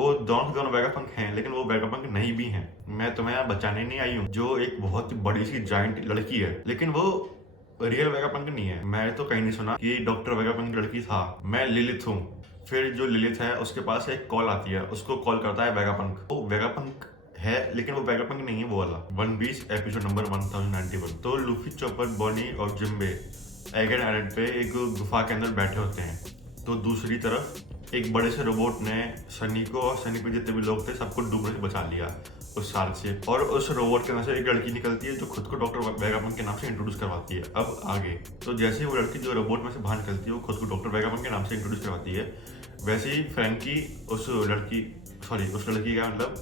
वो दोनों के दोनों वेगापंक हैं, लेकिन वो वेगापंक नहीं भी हैं। मैं तुम्हें यहाँ बचाने नहीं आई हूँ, जो एक बहुत ही बड़ी सी जाइंट लड़की है, लेकिन वो रियल वेगापंक नहीं है। मैं तो कहीं नहीं सुना कि डॉक्टर वेगापंक लड़की था। मैं लिलिथ हूँ। फिर जो लिलिथ है उसके पास एक कॉल आती है, उसको कॉल करता है वेगापंक। वो वेगापंक है, लेकिन वो वेगापंक नहीं है वो वाला। One piece episode number 1091। तो लूफी, चॉपर, बॉनी और जिम्बे एगन आइलैंड पे एक गुफा के अंदर बैठे होते हैं। तो दूसरी तरफ एक बड़े से रोबोट ने सनी को और सनी पे जितने भी लोग थे सबको डूबने से बचा लिया उस शार्क से। और उस रोबोट के अंदर से एक लड़की निकलती है जो खुद को डॉक्टर वेगापंक के नाम से इंट्रोड्यूस करवाती है। अब आगे तो जैसे ही वो लड़की जो रोबोट में से बाहर निकलती है वो खुद को डॉक्टर वेगापंक के नाम से इंट्रोड्यूस करवाती है, वैसे ही फ्रैंकी उस लड़की का मतलब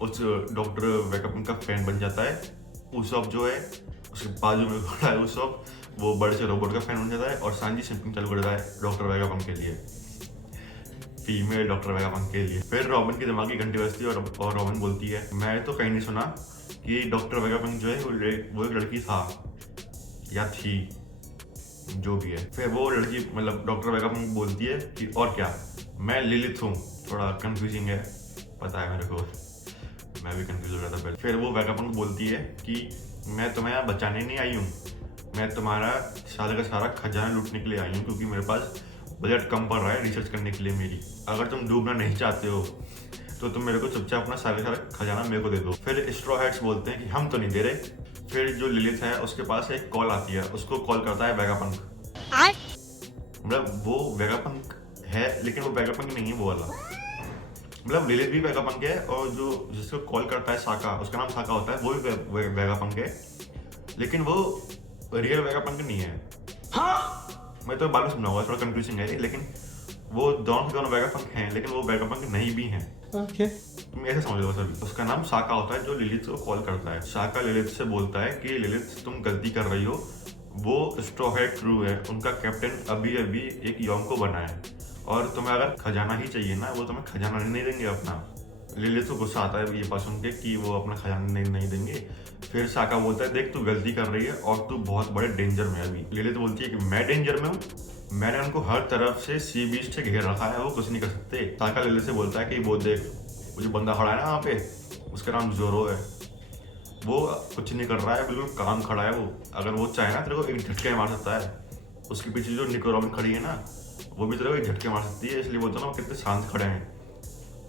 उस डॉक्टर वेगापंक का फैन बन जाता है। उसब जो है उसके बाजू में खड़ा है, उसब वो बड़े से रोबोट का फैन बन जाता है और सांजी सिंपिंग चालू कर देता है डॉक्टर वेगापंक के लिए, फीमेल डॉक्टर वेगापंक के लिए। फिर रॉबिन की दिमागी घंटी बजती है और रॉबिन बोलती है, मैं तो कहीं नहीं सुना कि डॉक्टर वेगापंक जो है वो एक लड़की था या थी, जो भी है। फिर वो लड़की मतलब डॉक्टर वेगापंक बोलती है कि और क्या, मैं लिलिथ हूँ। थोड़ा कंफ्यूजिंग है, पता है मेरे को, मैं भी कंफ्यूज हो रहा था पहले। फिर वो वेगापंक बोलती है कि मैं तुम्हें यहाँ बचाने नहीं आई हूँ, मैं तुम्हारा सारे का सारा खजाना लूटने के लिए आई हूँ, क्योंकि मेरे पास बजट कम पड़ रहा है रिसर्च करने के लिए मेरी। अगर तुम डूबना नहीं चाहते हो तो तुम मेरे को चुपचाप अपना सारा खजाना मेरे को दे दो। फिर स्ट्रॉ हैट्स बोलते हैं कि हम तो नहीं दे रहे। फिर जो लिलिथ है उसके पास एक कॉल आती है, उसको कॉल करता है वेगापंक। मतलब वो वेगापंक है, लेकिन वो वेगापंक नहीं है वो वाला। मतलब लिलिथ भी वेगापंक है और जो जिसको कॉल करता है साका, उसका नाम साका होता है, वो भी वेगापंक है, लेकिन वो रियल वेगापंक नहीं है। मैं तो बाद में समझाऊंगा, थोड़ा कंफ्यूजिंग है, लेकिन वो दोनों के दोनों वेगापंक हैं, लेकिन वो वेगापंक नहीं भी हैं। तुम ऐसे समझ लो सभी। उसका नाम साका होता है जो लिलिथ को कॉल करता है। साका लिलिथ से बोलता है कि लिलिथ तुम गलती कर रही हो, वो स्ट्रॉ हैट क्रू है, उनका कैप्टन अभी अभी एक योंको बना है, और तुम्हें अगर खजाना ही चाहिए ना, वो तुम्हें खजाना नहीं देंगे अपना। लिलिथ को गुस्सा आता है ये बात सुन के कि वो अपना खजाना नहीं देंगे। फिर साका बोलता है, देख तू गलती कर रही है और तू बहुत बड़े डेंजर में है अभी। लिलिथ बोलती है कि मैं डेंजर में हूँ, मैंने उनको हर तरफ से सी बीच से घेर रखा है, वो कुछ नहीं कर सकते। साका लिलिथ से बोलता है कि वो देख, वो जो बंदा खड़ा है ना वहाँ पे, उसका नाम जोरो है, वो कुछ नहीं कर रहा है, बिल्कुल काम खड़ा है वो। अगर वो चाहे ना तेरे को एक झटके मार सकता है। उसके पीछे जो निको रॉबिन खड़ी है ना, वो भी तेरे को एक झटके मार सकती है, इसलिए बोलता ना वो कितने शांत खड़े हैं।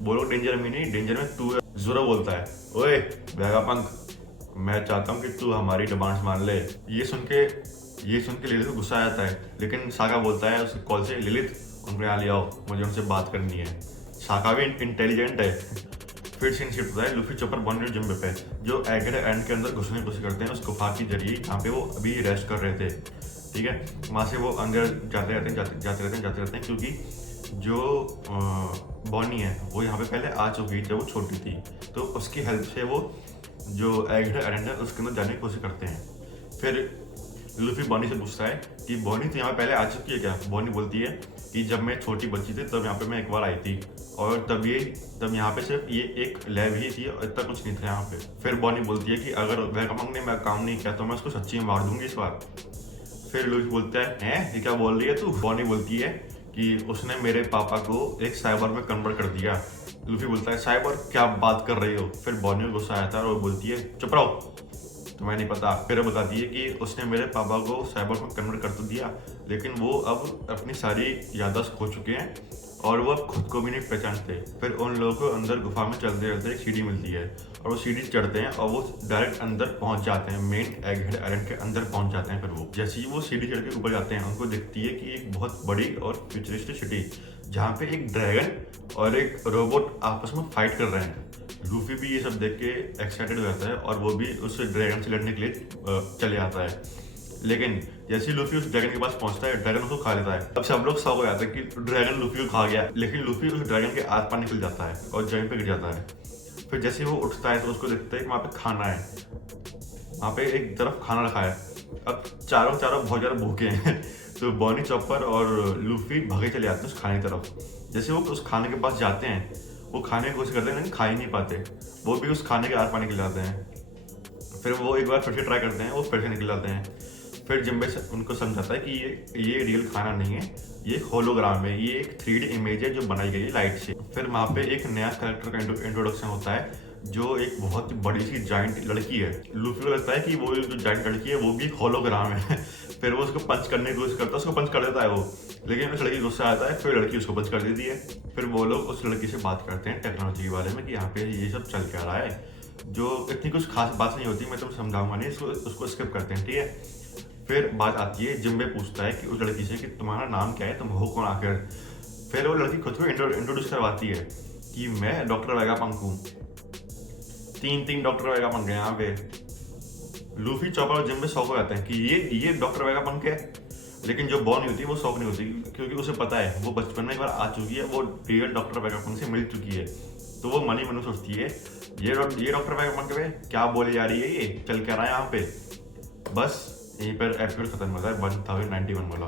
वो लोग डेंजर में नहीं, डेंजर में तू है। जोरो बोलता है, ओए वेगापंक, मैं चाहता हूँ कि तू हमारी डिमांड्स मान ले। ये सुन के लिलिथ को गुस्सा आ जाता है, लेकिन साका बोलता है उसके कॉल से, लिलिथ उनको यहाँ ले आओ, मुझे उनसे बात करनी है। साका भी इंटेलिजेंट है। फिर सीन शिफ्ट होता है लूफी, चॉपर, बॉनी और जिम्बे पे, जो एगड एंड के अंदर घुसने की कोशिश करते हैं उस गुफा के जरिए, जहाँ पे वो अभी रेस्ट कर रहे थे। ठीक है, वहाँ से वो अंदर जाते रहते हैं, क्योंकि जो बॉनी है वो यहाँ पे पहले आ चुकी थी जब वो छोटी थी, तो उसकी हेल्प से वो जो एगड आइलैंड है उसके अंदर जाने की कोशिश करते हैं। फिर लूफी बॉनी से पूछता है कि बॉनी तो यहाँ पे पहले आ चुकी है क्या? बॉनी बोलती है कि जब मैं छोटी बच्ची थी तब यहाँ पे मैं एक बार आई थी, और तब यहाँ पे सिर्फ ये एक लैब ही थी और इतना कुछ नहीं था यहाँ पे। फिर बॉनी बोलती है कि अगर वेगापंक ने मेरा काम नहीं किया तो मैं उसको सच्ची में मार दूंगी इस बार। फिर लूफी बोलता है, हैं ये क्या बोल रही है तू? बॉनी बोलती है कि उसने मेरे पापा को एक साइबर में कन्वर्ट कर दिया। लूफी बोलता है, साइबर? क्या बात कर रही हो? फिर बॉनी को गुस्सा आता है और वो बोलती है, चुप रहो, तुम्हें नहीं पता। फिर बताती है कि उसने मेरे पापा को साइबर में कन्वर्ट कर तो दिया, लेकिन वो अब अपनी सारी याददाश्त खो चुके हैं और वो अब खुद को भी नहीं पहचानते। फिर उन लोगों को अंदर गुफा में चलते चलते एक सीढ़ी मिलती है और वो सीढ़ी चढ़ते हैं और वो डायरेक्ट अंदर पहुंच जाते हैं, मेन एगहेड आइलैंड के अंदर पहुंच जाते हैं। फिर वो जैसे ही वो सीढ़ी चढ़ के ऊपर जाते हैं, उनको दिखती है कि एक बहुत बड़ी और फ्यूचरिस्टिक सिटी, जहाँ पे एक ड्रैगन और एक रोबोट आपस में फाइट कर रहे हैं। लूफी भी ये सब देख के एक्साइटेड हो जाता है और वो भी उस ड्रैगन से लड़ने के लिए चले आता है। लेकिन जैसे ही लूफी उस ड्रैगन के पास पहुंचता है, ड्रैगन उसको खा लेता है। अब सब लोग शौक हो जाते हैं कि ड्रैगन लूफी को खा गया, लेकिन लूफी उस ड्रैगन के आस पास निकल जाता है और जमीन पे गिर जाता है। फिर जैसे ही वो उठता है तो उसको देखता है कि वहाँ पे खाना है, वहाँ पे एक तरफ खाना रखा है। अब चारों बहुत ज़्यादा भूखे हैं तो बॉनी, चॉपर और लूफी भागे चले जाते हैं उस खाने की तरफ। जैसे वो उस खाने के पास जाते हैं, वो खाने की कोशिश करते हैं लेकिन खा ही नहीं पाते, वो भी उस खाने के आस पास निकल जाते हैं। फिर वो एक बार फिर से ट्राई करते हैं, वो फिर से निकल जाते हैं। फिर जिम्बे उनको समझाता है कि ये रियल खाना नहीं है, ये होलोग्राम है, ये एक 3D इमेज है जो बनाई गई है लाइट से। फिर वहाँ पे एक नया कैरेक्टर का इंट्रोडक्शन होता है जो एक बहुत ही बड़ी सी जाइंट लड़की है। लूफी को लगता है कि वो जो जाइंट लड़की है वो भी एक होलोग्राम है। फिर वो उसको पंच करने की कोशिश करता है, उसको पंच कर देता है वो, लेकिन उस लड़की गुस्सा आता है, फिर लड़की उसको पंच कर देती है। फिर वो लोग उस लड़की से बात करते हैं टेक्नोलॉजी के बारे में कि यहाँ पे ये सब चल क्या रहा है, जो इतनी कुछ खास बात नहीं होती, मैं तुम समझाऊंगा नहीं, उसको स्किप करते हैं, ठीक है। फिर बात आती है, जिम्बे पूछता है कि उस लड़की से कि तुम्हारा नाम क्या है, तुम हो कौन आखिर। फिर वो लड़की खुद को इंट्रोड्यूस करवाती है कि मैं डॉक्टर वेगापंक हूँ। तीन डॉक्टर वेगापंक है यहाँ पे। लूफी, चॉपर और जिम्बे शौक हो जाते हैं कि ये डॉक्टर वेगापंक है, लेकिन जो बॉर्न होती है वो शौक नहीं होती, क्योंकि उसे पता है वो बचपन में एक बार आ चुकी है, वो रियल डॉक्टर वेगापंक से मिल चुकी है। तो वो मनी मन सोचती है ये डॉक्टर वेगापंक है, क्या बोले जा रही है, ये चल क्या रहा है यहाँ पे। बस यहीं पर एपिसोड खत्म होता है 1091 वाला।